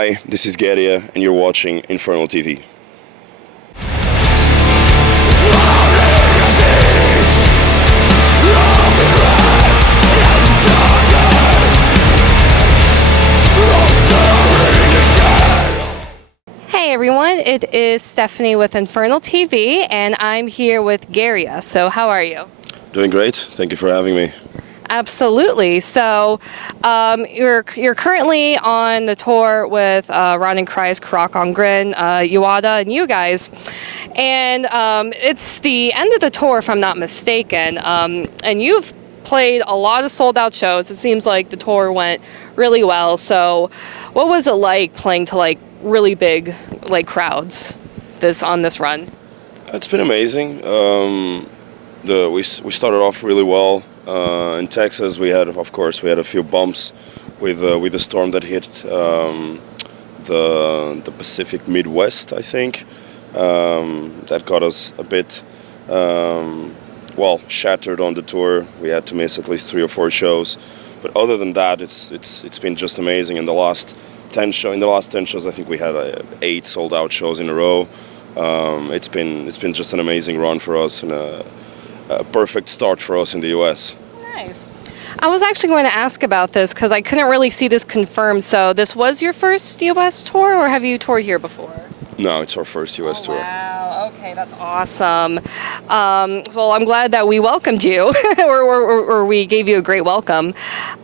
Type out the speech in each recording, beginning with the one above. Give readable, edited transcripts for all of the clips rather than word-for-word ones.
Hi, this is Gaerea, and you're watching Infernal TV. Hey everyone, it is Stephanie with Infernal TV, and I'm here with Gaerea. So how are you? Doing great. Thank you for having me. Absolutely. So you're currently on the tour with Ron and Kreis, Curating, Uada, and you guys. And it's the end of the tour, if I'm not mistaken. And you've played a lot of sold-out shows. It seems like the tour went really well. So what was it like playing to really big crowds on this run? It's been amazing. We started off really well. In Texas, we had a few bumps with the storm that hit the Pacific Midwest, I think. That got us a bit shattered on the tour. We had to miss at least 3 or 4 shows. But other than that, it's been just amazing. In the last 10 shows, I think we had 8 sold-out shows in a row. It's been just an amazing run for us and a perfect start for us in the U.S. Nice. I was actually going to ask about this because I couldn't really see this confirmed. So this was your first U.S. tour, or have you toured here before? No, it's our first U.S. tour. Wow. Okay, that's awesome. Well, I'm glad that we welcomed you, or we gave you a great welcome.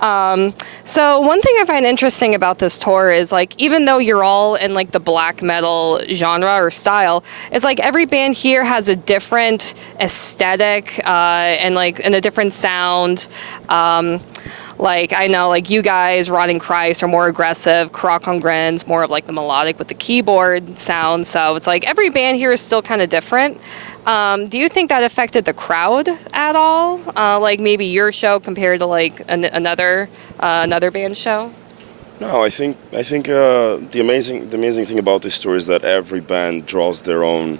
So one thing I find interesting about this tour is even though you're all in the black metal genre or style, it's every band here has a different aesthetic and a different sound. I know you guys, Ron and Kreis, are more aggressive. Curating's more of the melodic with the keyboard sound. So it's every band here is still kind of different. Do you think that affected the crowd at all? Maybe your show compared to another band show? No, I think the amazing thing about this tour is that every band draws their own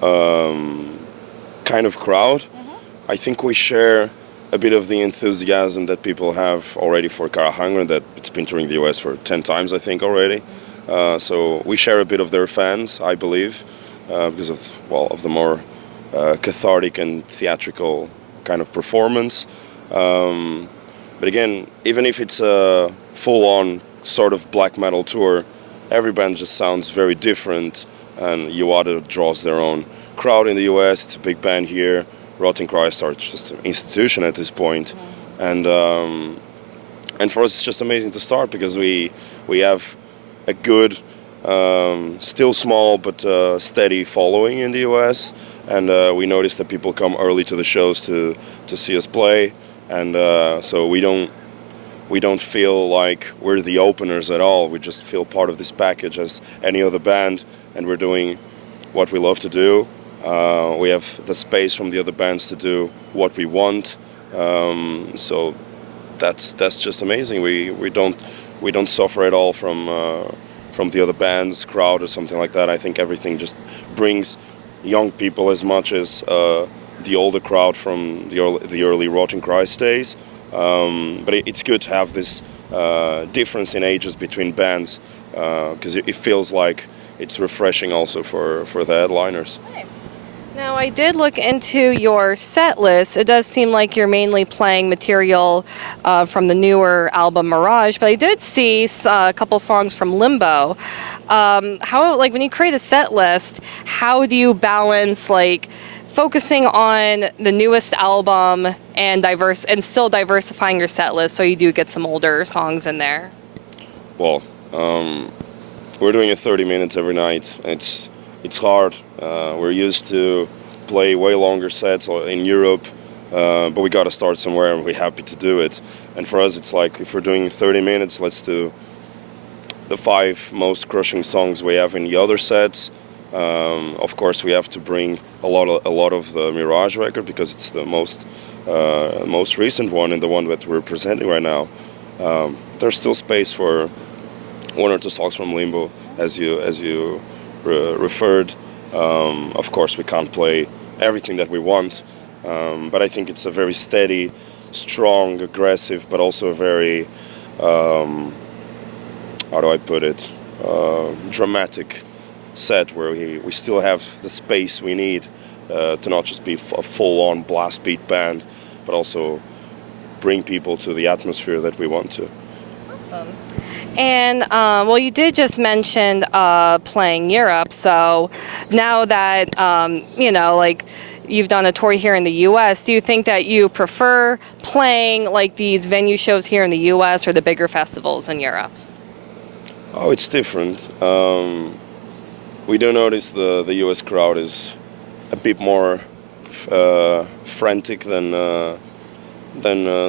kind of crowd. Mm-hmm. I think we share a bit of the enthusiasm that people have already for Curating, that it's been touring the US for 10 times, I think, already. So we share a bit of their fans, I believe, because of the more cathartic and theatrical kind of performance. But again, even if it's a full-on sort of black metal tour, every band just sounds very different, and Uada draws their own crowd in the US. It's a big band here. Rot and Kreis are just an institution at this point. And for us it's just amazing to start because we have a good, still small but steady following in the US, and we notice that people come early to the shows to see us play, and so we don't feel like we're the openers at all. We just feel part of this package as any other band, and we're doing what we love to do. We have the space from the other bands to do what we want, so that's just amazing. We don't suffer at all from the other bands' crowd or something like that. I think everything just brings young people as much as the older crowd from the early Rot and Kreis days. But it's good to have this difference in ages between bands because it feels like it's refreshing also for the headliners. Nice. Now, I did look into your set list. It does seem like you're mainly playing material from the newer album Mirage, but I did see a couple songs from Limbo. When you create a set list, how do you balance focusing on the newest album and still diversifying your set list so you do get some older songs in there? Well, we're doing it 30 minutes every night. It's hard. We're used to play way longer sets in Europe, but we got to start somewhere, and we're happy to do it. And for us, it's if we're doing 30 minutes, let's do the 5 most crushing songs we have in the other sets. Of course, we have to bring a lot of the Mirage record because it's the most recent one and the one that we're presenting right now. There's still space for 1 or 2 songs from Limbo, as you referred. Of course, we can't play everything that we want, but I think it's a very steady, strong, aggressive, but also a very, how do I put it? dramatic set where we still have the space we need to not just be a full-on blast beat band, but also bring people to the atmosphere that we want to. Awesome. And well, you did just mention playing Europe. So now that like you've done a tour here in the U.S., do you think that you prefer playing like these venue shows here in the U.S. or the bigger festivals in Europe? Oh, it's different. We do notice the U.S. crowd is a bit more frantic than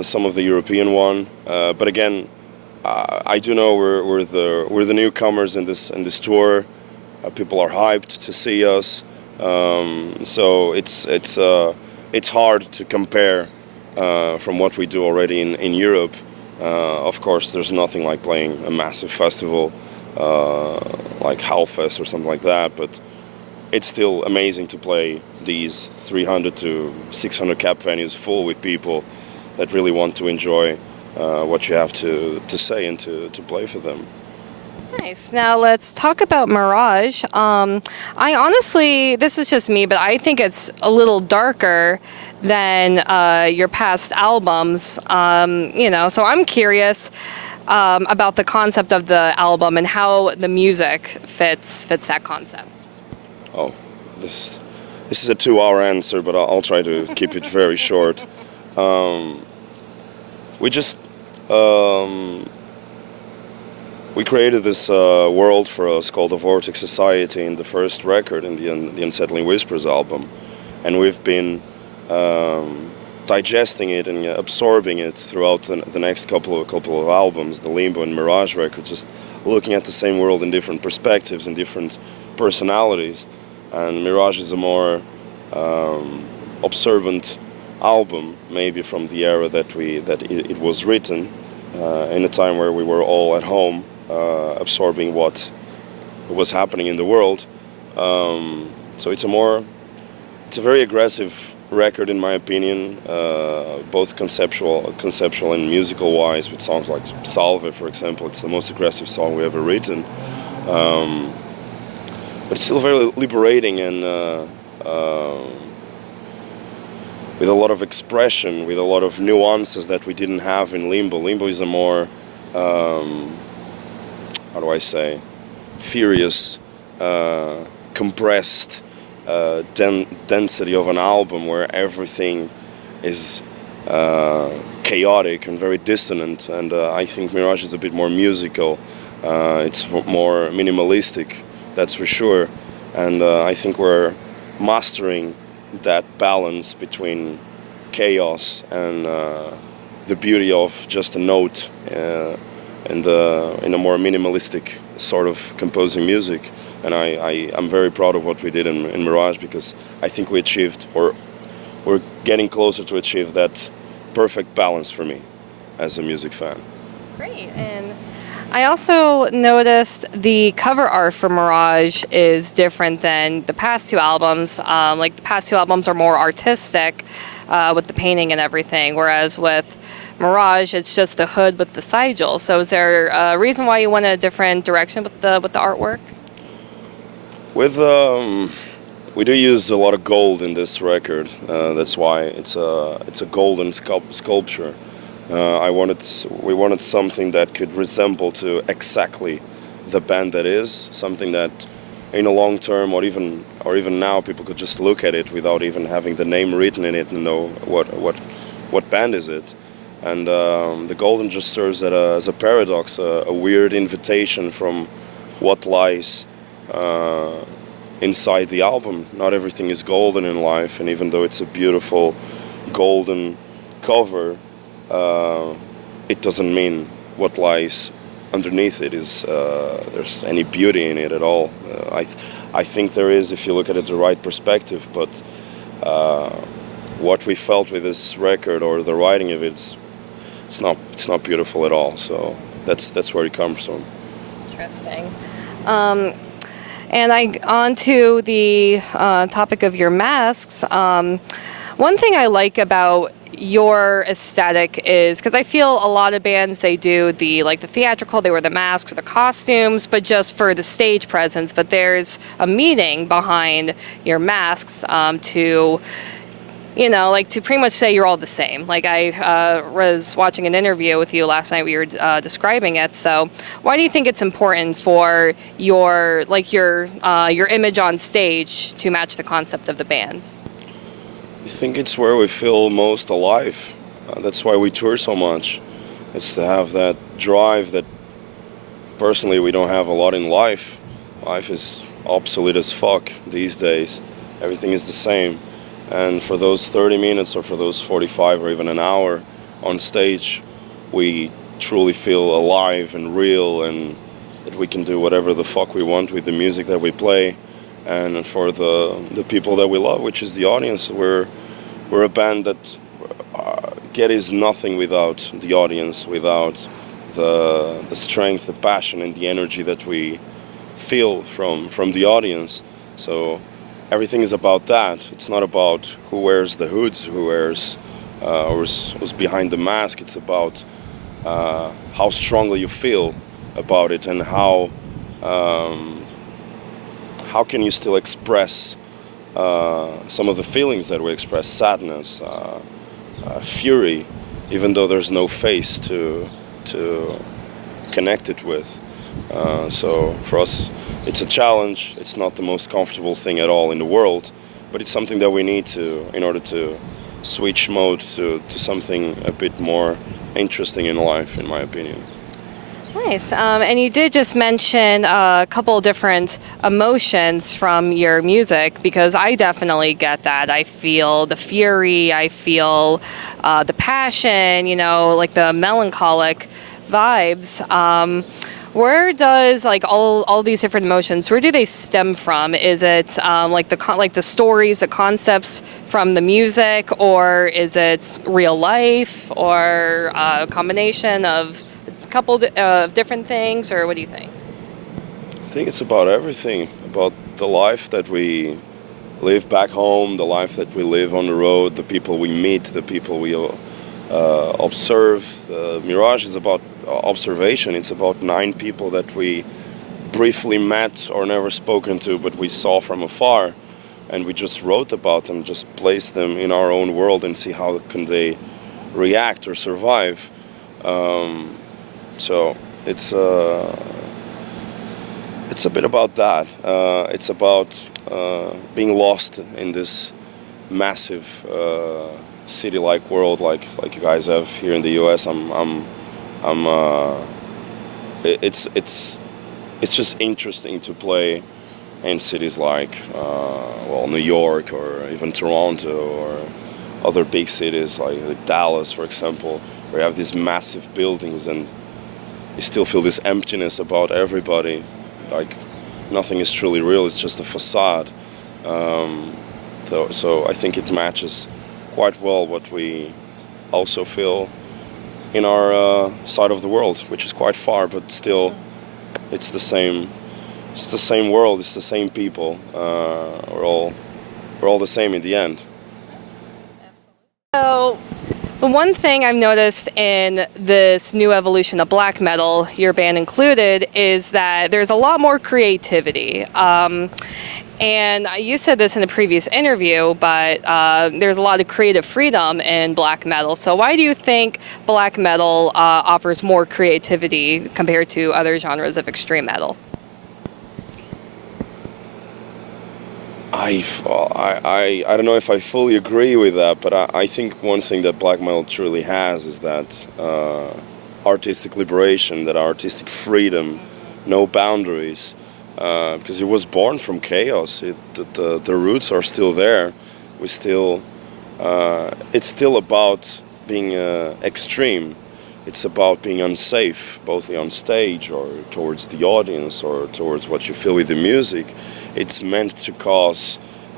some of the European one. But again, I do know we're the newcomers in this tour. People are hyped to see us, so it's hard to compare from what we do already in Europe. Of course, there's nothing like playing a massive festival like Hellfest or something like that, but it's still amazing to play these 300 to 600 cap venues full with people that really want to enjoy what you have to say and to play for them. Nice. Now let's talk about Mirage. I honestly, this is just me, but I think it's a little darker than your past albums. So I'm curious about the concept of the album and how the music fits that concept. Oh, this is a 2-hour answer, but I'll try to keep it very short. We created this world for us called the Vortex Society in the first record, in the Unsettling Whispers album, and we've been digesting it and absorbing it throughout the next couple of albums, the Limbo and Mirage records, just looking at the same world in different perspectives and different personalities. And Mirage is a more observant album, maybe from the era that it was written, in a time where we were all at home, absorbing what was happening in the world. So it's a very aggressive record, in my opinion, both conceptual and musical wise, with songs like Salve, for example. It's the most aggressive song we ever written. But it's still very liberating and with a lot of expression, with a lot of nuances that we didn't have in Limbo. Limbo is a more, furious, compressed density of an album where everything is chaotic and very dissonant. And I think Mirage is a bit more musical. It's more minimalistic, that's for sure. And I think we're mastering that balance between chaos and the beauty of just a note and in a more minimalistic sort of composing music. And I'm very proud of what we did in Mirage, because I think we achieved, or we're getting closer to achieve that perfect balance for me as a music fan. Great. And I also noticed the cover art for Mirage is different than the past two albums. Like the past two albums are more artistic with the painting and everything, whereas with Mirage, it's just the hood with the sigil. So is there a reason why you went a different direction with the artwork? We do use a lot of gold in this record. That's why it's a golden sculpture. We wanted something that could resemble to exactly the band that is, something that in a long term or even now people could just look at it without even having the name written in it and know what band is it. And the golden just serves as a paradox, a weird invitation from what lies inside the album. Not everything is golden in life, and even though it's a beautiful golden cover, it doesn't mean what lies underneath it is there's any beauty in it at all. I think there is if you look at it the right perspective, but what we felt with this record or the writing of it, it's not beautiful at all. So that's where it comes from. Interesting. And on to the topic of your masks. One thing I like about your aesthetic is, because I feel a lot of bands, they do the theatrical, they wear the masks or the costumes, but just for the stage presence. But there's a meaning behind your masks, to to pretty much say you're all the same. Like I was watching an interview with you last night. We were describing it. So why do you think it's important for your image on stage to match the concept of the band? I think it's where we feel most alive. That's why we tour so much. It's to have that drive that personally we don't have a lot in life. Life is obsolete as fuck these days. Everything is the same. And for those 30 minutes or for those 45 or even an hour on stage, we truly feel alive and real, and that we can do whatever the fuck we want with the music that we play. And for the people that we love, which is the audience, we're a band that Gaerea is nothing without the audience, without the strength, the passion, and the energy that we feel from the audience. So everything is about that. It's not about who wears the hoods, who wears who's behind the mask. It's about how strongly you feel about it, and how can you still express some of the feelings that we express, sadness, fury, even though there's no face to connect it with. So for us, it's a challenge. It's not the most comfortable thing at all in the world, but it's something that we need to, in order to switch mode to something a bit more interesting in life, in my opinion. Nice. And you did just mention a couple different emotions from your music, because I definitely get that. I feel the fury, I feel the passion, like the melancholic vibes. Where does all these different emotions, where do they stem from? Is it like the stories, the concepts from the music, or is it real life, or a combination of couple of different things, or what do you think? I think it's about everything, about the life that we live back home, the life that we live on the road, the people we meet, the people we observe. Mirage is about observation. It's about 9 people that we briefly met or never spoken to, but we saw from afar, and we just wrote about them, just placed them in our own world and see how can they react or survive. So it's a bit about that. It's about being lost in this massive city-like world, like you guys have here in the U.S. It's just interesting to play in cities like New York, or even Toronto, or other big cities like Dallas, for example, where you have these massive buildings and you still feel this emptiness about everybody, like nothing is truly real, it's just a facade. So I think it matches quite well what we also feel in our side of the world, which is quite far, but still it's the same world, it's the same people. We're all the same in the end. So the one thing I've noticed in this new evolution of black metal, your band included, is that there's a lot more creativity. And you said this in a previous interview, but there's a lot of creative freedom in black metal. So why do you think black metal offers more creativity compared to other genres of extreme metal? I don't know if I fully agree with that, but I think one thing that black metal truly has is that artistic liberation, that artistic freedom, no boundaries, because it was born from chaos. The roots are still there. It's still about being extreme. It's about being unsafe, both on stage or towards the audience or towards what you feel with the music. It's meant to cause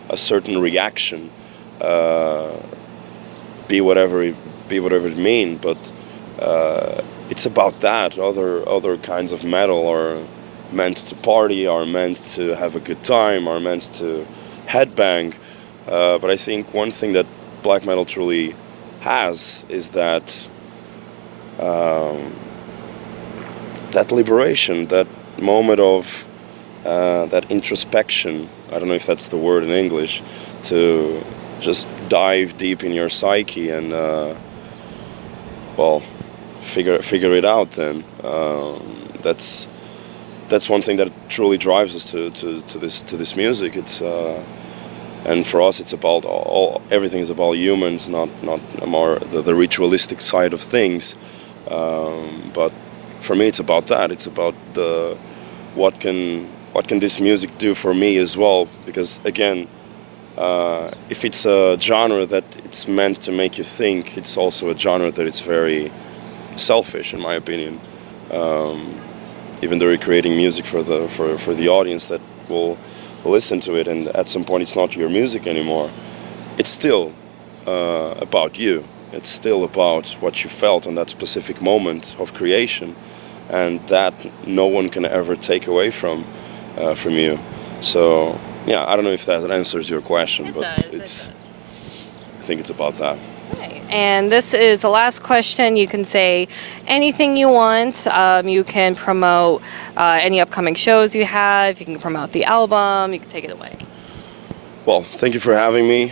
a certain reaction, be whatever it means. But it's about that. Other kinds of metal are meant to party, are meant to have a good time, are meant to headbang. But I think one thing that black metal truly has is that that liberation, that moment of that introspection. I don't know if that's the word in English, to just dive deep in your psyche and well, figure it out. Then that's one thing that truly drives us to this music. It's and for us, it's about everything is about humans, not more the ritualistic side of things. But for me, it's about that. It's about what can this music do for me as well? Because again, if it's a genre that it's meant to make you think, it's also a genre that it's very selfish, in my opinion. Even though you're creating music for the audience that will listen to it, and at some point it's not your music anymore, it's still about you. It's still about what you felt on that specific moment of creation, and that no one can ever take away from you. So yeah, I don't know if that answers your question, but I think it's about that. And this is the last question. You can say anything you want. You can promote any upcoming shows you have. You can promote the album. You can take it away. Well, thank you for having me.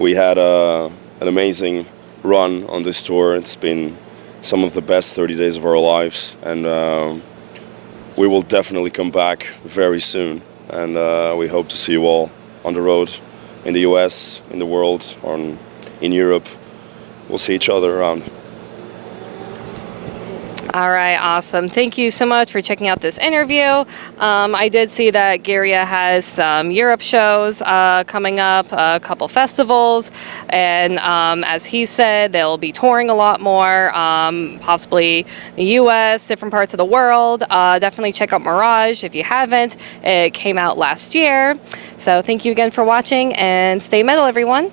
We had an amazing run on this tour. It's been some of the best 30 days of our lives, and we will definitely come back very soon. And we hope to see you all on the road in the US, in the world, or in Europe. We'll see each other around. All right, awesome. Thank you so much for checking out this interview. I did see that Gaerea has some Europe shows coming up, a couple festivals, and as he said, they'll be touring a lot more, possibly the US, different parts of the world. Definitely check out Mirage if you haven't. It came out last year. So thank you again for watching, and stay metal, everyone.